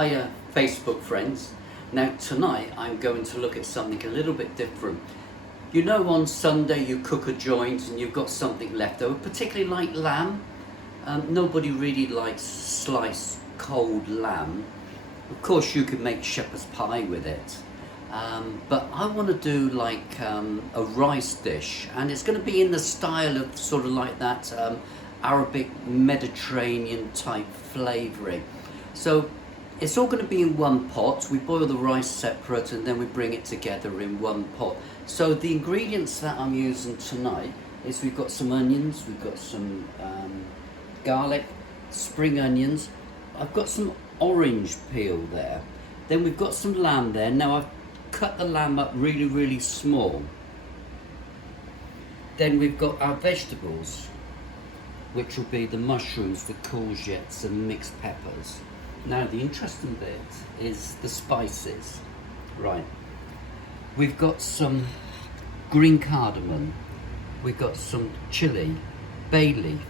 Hiya, Facebook friends. Now tonight I'm going to look at something a little bit different. You know, on Sunday you cook a joint and you've got something left over, particularly like lamb. Nobody really likes sliced cold lamb. Of course you could make shepherd's pie with it. But I want to do like a rice dish, and it's going to be in the style of sort of like that Arabic Mediterranean type flavouring. So it's all going to be in one pot. We boil the rice separate and then we bring it together in one pot. So the ingredients that I'm using tonight is we've got some onions, we've got some garlic, spring onions, I've got some orange peel there, then we've got some lamb there. Now I've cut the lamb up really small. Then we've got our vegetables, which will be the mushrooms, the courgettes and mixed peppers. Now the interesting bit is the spices. Right, we've got some green cardamom, we've got some chili, bay leaf,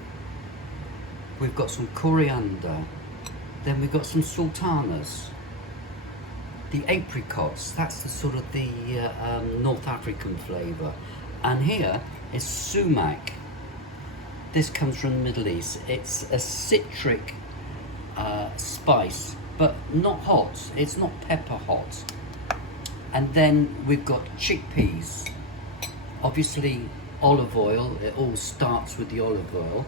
we've got some coriander, then we've got some sultanas, the apricots, that's the sort of the North African flavour, and here is sumac. This comes from the Middle East. It's a citric spice, but not hot. It's not pepper hot. And then we've got chickpeas, obviously olive oil. It all starts with the olive oil.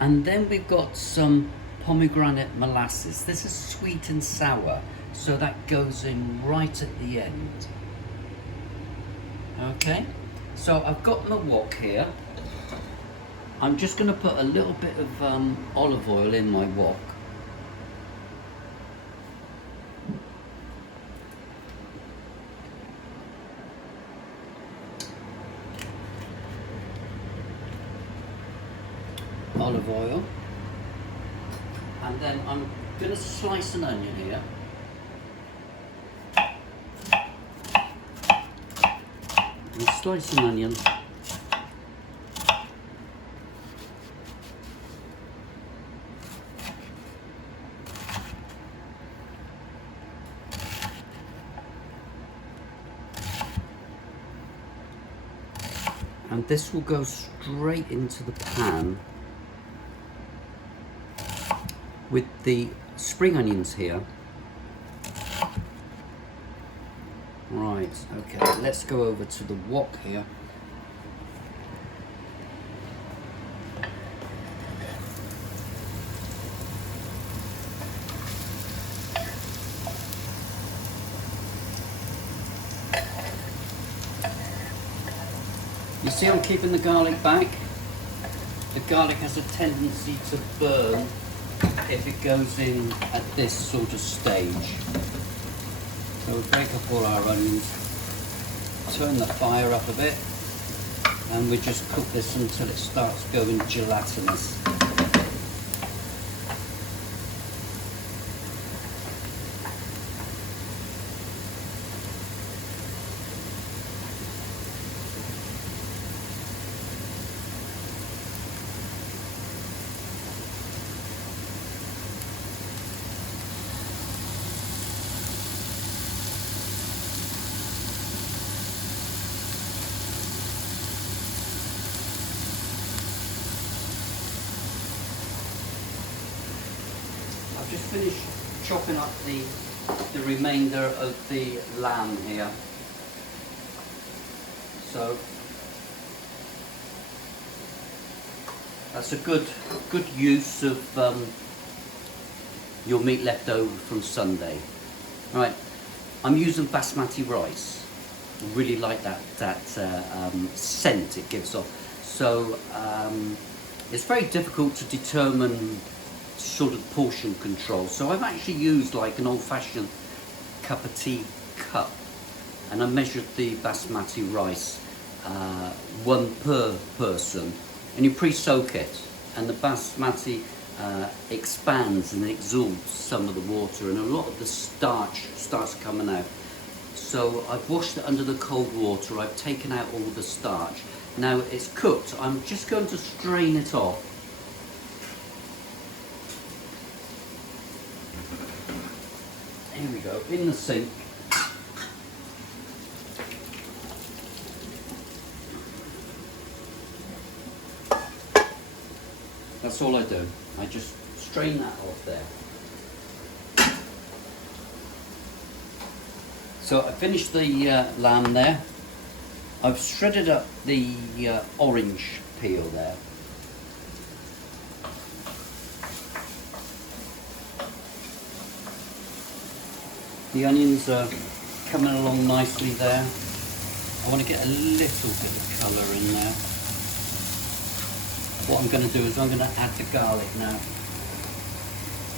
And then we've got some pomegranate molasses. This is sweet and sour, so that goes in right at the end. Okay, so I've got my wok here. I'm just going to put a little bit of olive oil in my wok. Olive oil. And then I'm going to slice an onion here. And slice an onion. And this will go straight into the pan with the spring onions here. Right, okay, let's go over to the wok here. You see I'm keeping the garlic back? The garlic has a tendency to burn if it goes in at this sort of stage. So we break up all our onions, turn the fire up a bit, and we just cook this until it starts going gelatinous. I've just finished chopping up the remainder of the lamb here. So that's a good use of your meat left over from Sunday. Right, I'm using basmati rice. I really like that scent it gives off. So it's very difficult to determine sort of portion control. So I've actually used like an old-fashioned cup of tea cup, and I measured the basmati rice, one per person, and you pre-soak it, and the basmati expands and exudes some of the water, and a lot of the starch starts coming out. So I've washed it under the cold water, I've taken out all the starch. Now it's cooked, I'm just going to strain it off. Here we go, in the sink. That's all I do. I just strain that off there. So I finished the lamb there. I've shredded up the orange peel there. The onions are coming along nicely there. I want to get a little bit of colour in there. What I'm going to do is I'm going to add the garlic now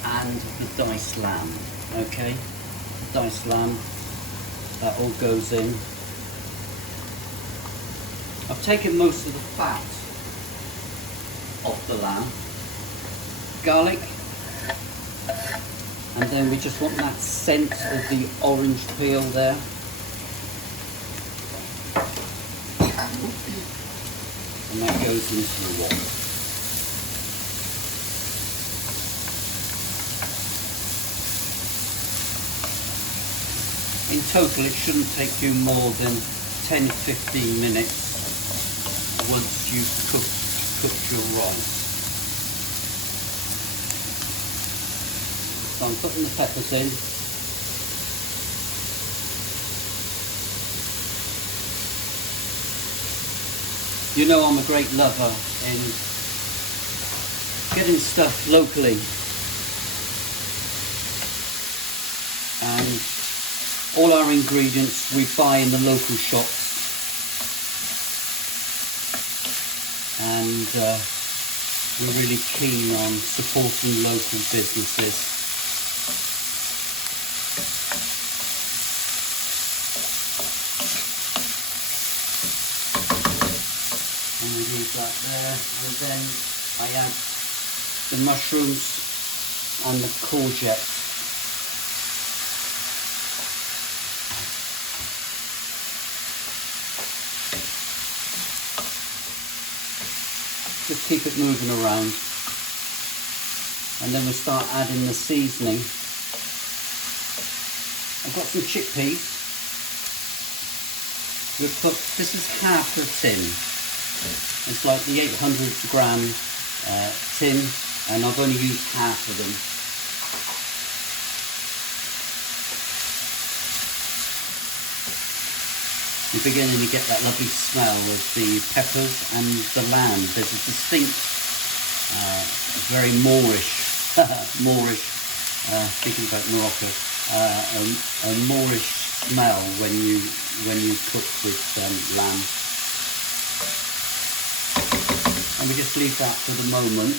and the diced lamb. Okay, the diced lamb, that all goes in. I've taken most of the fat off the lamb. Garlic, and then we just want that scent of the orange peel there. And that goes into the wok. In total, it shouldn't take you more than 10-15 minutes once you've cooked your rice. So I'm putting the peppers in. You know I'm a great lover in getting stuff locally, and all our ingredients we buy in the local shops, and we're really keen on supporting local businesses. And we leave that there, and then I add the mushrooms and the courgette. Just keep it moving around, and then we'll start adding the seasoning. I've got some chickpeas. This is half a tin. It's like the 800 gram tin, and I've only used half of them. You're beginning to get that lovely smell of the peppers and the lamb. There's a distinct, very Moorish, speaking about Morocco, a Moorish smell when you cook with lamb. And we just leave that for the moment.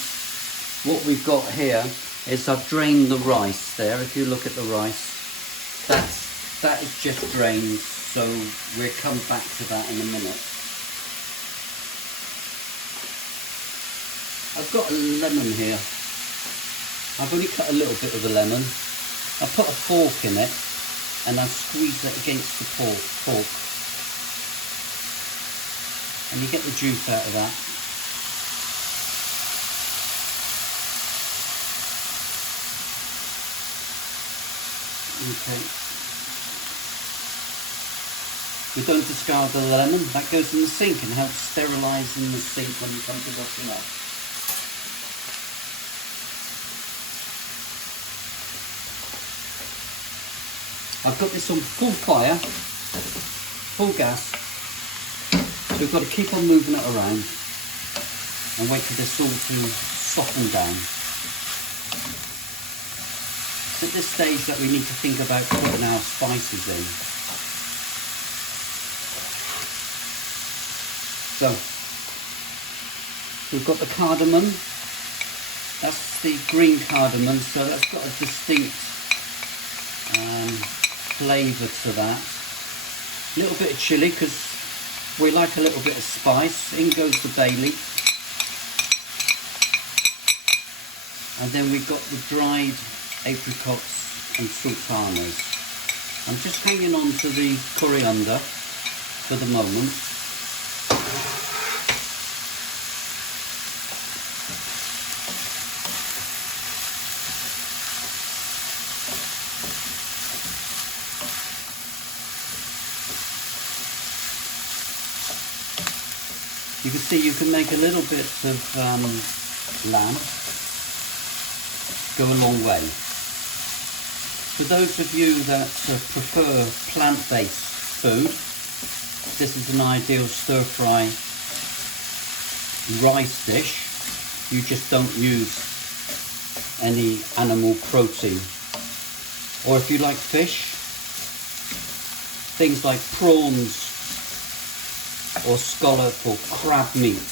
What we've got here is I've drained the rice there. If you look at the rice, that is just drained. So we'll come back to that in a minute. I've got a lemon here. I've only cut a little bit of the lemon. I put a fork in it and I squeeze it against the fork. And you get the juice out of that. Okay. We don't discard the lemon, that goes in the sink and helps sterilise in the sink when you come to washing up. I've got this on full fire, full gas, so we've got to keep on moving it around and wait for this all to soften down. It's at this stage that we need to think about putting our spices in. So, we've got the cardamom, that's the green cardamom, so that's got a distinct flavour to that. A little bit of chilli, because we like a little bit of spice. In goes the bay leaf. And then we've got the dried apricots and sultanas. I'm just hanging on to the coriander for the moment. You can see you can make a little bit of lamb go a long way. For those of you that prefer plant-based food, this is an ideal stir-fry rice dish. You just don't use any animal protein. Or if you like fish, things like prawns or scallop or crab meat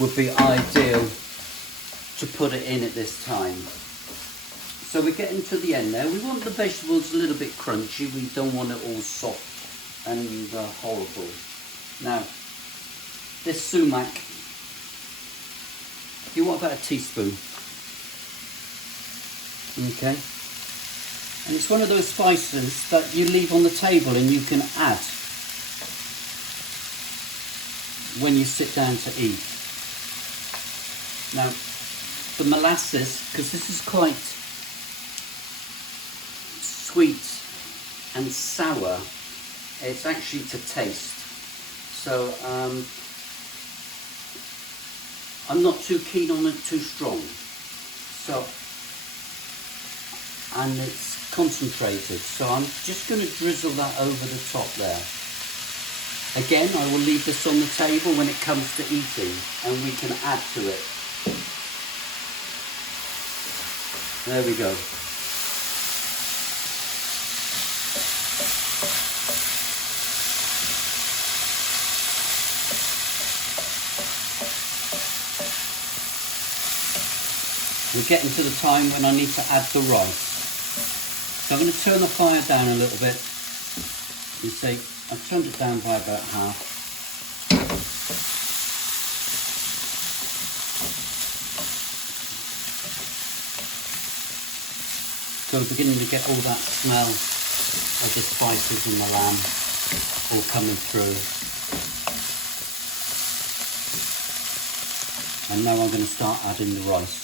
would be ideal to put it in at this time. So we're getting to the end now. We want the vegetables a little bit crunchy. We don't want it all soft and horrible. Now, this sumac, you want about a teaspoon. Okay. And it's one of those spices that you leave on the table and you can add when you sit down to eat. Now, the molasses, because this is quite sweet and sour, it's actually to taste. So I'm not too keen on it too strong. So, and it's concentrated, so I'm just going to drizzle that over the top there. Again, I will leave this on the table when it comes to eating, and we can add to it. There we go. We're getting to the time when I need to add the rice. So I'm going to turn the fire down a little bit. You see, I've turned it down by about half. So we're beginning to get all that smell of the spices in the lamb all coming through. And now I'm going to start adding the rice.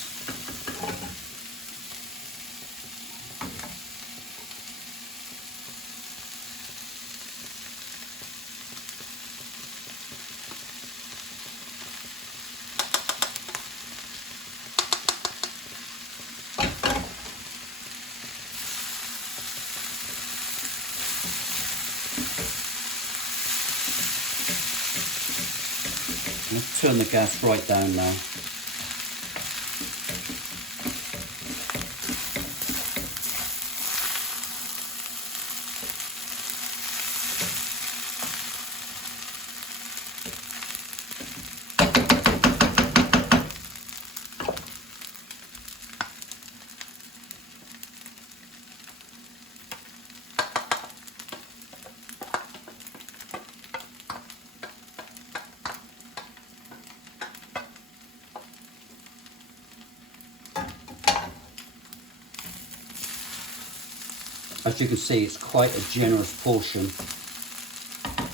Let's turn the gas right down now. As you can see, it's quite a generous portion.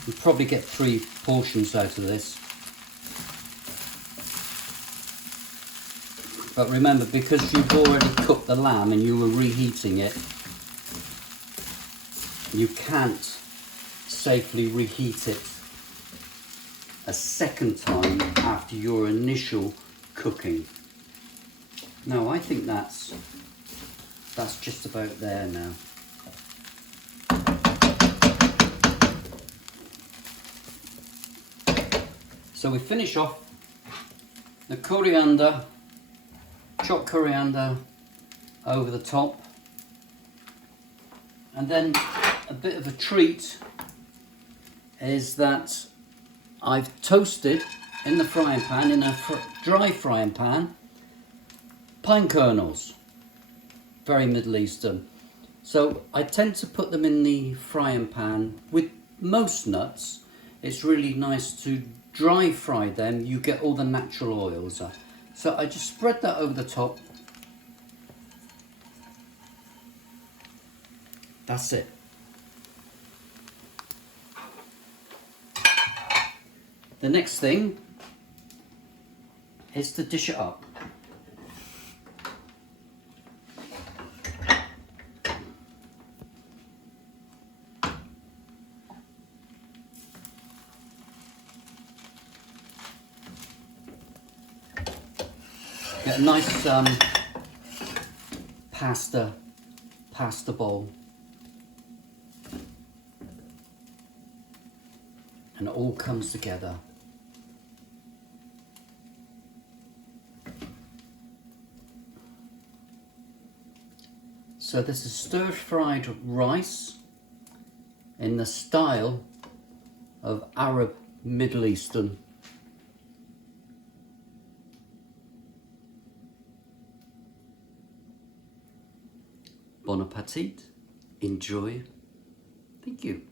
You probably get 3 portions out of this. But remember, because you've already cooked the lamb and you were reheating it, you can't safely reheat it a second time after your initial cooking. No, I think that's just about there now. So we finish off the coriander, chopped coriander over the top, and then a bit of a treat is that I've toasted in the frying pan, in a dry frying pan, pine kernels, very Middle Eastern. So I tend to put them in the frying pan. With most nuts, it's really nice to dry fry them. You get all the natural oils. So I just spread that over the top. That's it. The next thing is to dish it up. Get a nice pasta bowl. And it all comes together. So this is stir-fried rice in the style of Arab Middle Eastern. Bon appetit, enjoy, thank you.